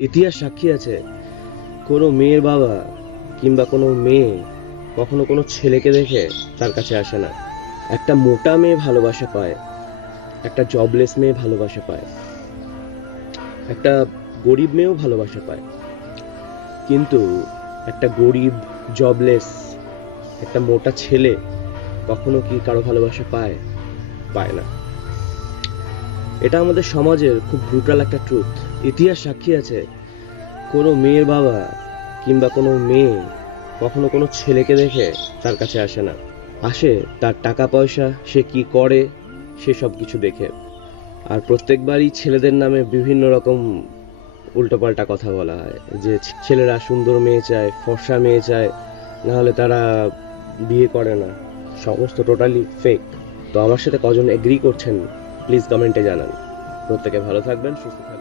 ইতিহাস সাক্ষী আছে, কোনো মেয়ের বাবা কিংবা কোনো মেয়ে কখনো কোনো ছেলেকে দেখে তার কাছে আসে না। একটা মোটা মেয়ে ভালোবাসা পায়, একটা জবলেস মেয়ে ভালোবাসা পায়, একটা গরিব মেয়েও ভালোবাসা পায়। কিন্তু একটা গরিব, জবলেস, একটা মোটা ছেলে কখনো কি কারো ভালোবাসা পায়? পায় না। এটা আমাদের সমাজের খুব ব্রুটাল একটা ট্রুথ। ইতিহাস সাক্ষী আছে, কোনো মেয়ের বাবা কিংবা কোনো মেয়ে কখনো কোনো ছেলেকে দেখে তার কাছে আসে না। আসে তার টাকা পয়সা, সে কি করে, সে সব কিছু দেখে। আর প্রত্যেকবারই ছেলেদের নামে বিভিন্ন রকম উল্টোপাল্টা কথা বলা হয়, যে ছেলেরা সুন্দর মেয়ে চায়, ফর্সা মেয়ে চায়, নাহলে তারা বিয়ে করে না। সমস্ত টোটালি ফেক। তো আমার সাথে কজন এগ্রি করছেন প্লিজ কমেন্টে জানান। প্রত্যেকে ভালো থাকবেন, সুস্থ থাকবেন।